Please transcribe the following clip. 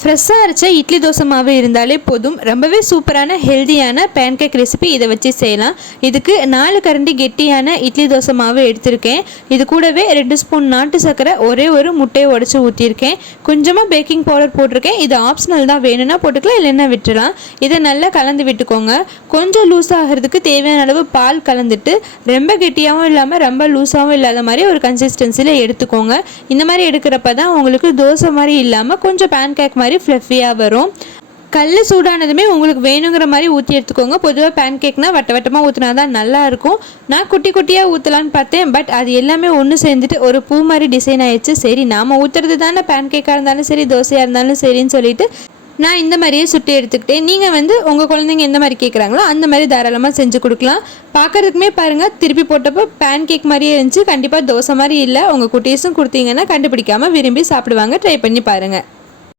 ஃப்ரெஷ்ஷாக அரைச்ச இட்லி தோசை மாவு இருந்தாலே போதும். ரொம்பவே சூப்பரான ஹெல்தியான பேன்கேக் ரெசிபி இதை வச்சு செய்யலாம். இதுக்கு 4 கரண்டி கெட்டியான இட்லி தோசை மாவு எடுத்திருக்கேன். இது கூடவே 2 ஸ்பூன் நாட்டு சர்க்கரை, ஒரே ஒரு முட்டையை உடச்சி ஊற்றிருக்கேன். கொஞ்சமாக பேக்கிங் பவுடர் போட்டிருக்கேன். இது ஆப்ஷனல் தான், வேணும்னா போட்டுக்கலாம், இல்லைன்னா விட்டுடலாம். இதை நல்லா கலந்து விட்டுக்கோங்க. கொஞ்சம் லூஸ் ஆகிறதுக்கு தேவையான அளவு பால் கலந்துட்டு ரொம்ப கெட்டியாகவும் இல்லாமல் ரொம்ப லூஸாகவும் இல்லாத மாதிரி ஒரு கன்சிஸ்டன்சியில் எடுத்துக்கோங்க. இந்த மாதிரி எடுக்கிறப்ப தான் உங்களுக்கு தோசை மாதிரி இல்லாமல் கொஞ்சம் பேன்கேக் மாதிரி ஃப்ளஃபியாக வரும். கல் சூடானதுமே உங்களுக்கு வேணுங்கிற மாதிரி ஊற்றி எடுத்துக்கோங்க. பொதுவாக பேன்கேக்னால் வட்ட வட்டமாக ஊற்றினா தான் நல்லாயிருக்கும். நான் குட்டி குட்டியாக ஊற்றலான்னு பார்த்தேன். பட் அது எல்லாமே ஒன்று சேர்ந்துட்டு ஒரு பூ மாதிரி டிசைன் ஆயிடுச்சு. சரி, நாம் ஊற்றுறது தானே பேன்கேக்காக இருந்தாலும் சரி, தோசையாக இருந்தாலும் சரின்னு சொல்லிட்டு நான் இந்த மாதிரியே சுட்டி எடுத்துக்கிட்டேன். நீங்கள் உங்கள் குழந்தைங்க எந்த மாதிரி கேட்குறாங்களோ அந்த மாதிரி தாராளமாக செஞ்சு கொடுக்கலாம். பார்க்குறதுக்குமே பாருங்கள், திருப்பி போட்டப்போ பேன்கேக் மாதிரியே இருந்துச்சு. கண்டிப்பாக தோசை மாதிரி இல்லை. உங்கள் குட்டீஸும் கொடுத்தீங்கன்னா கண்டுபிடிக்காமல் விரும்பி சாப்பிடுவாங்க. ட்ரை பண்ணி பாருங்கள்.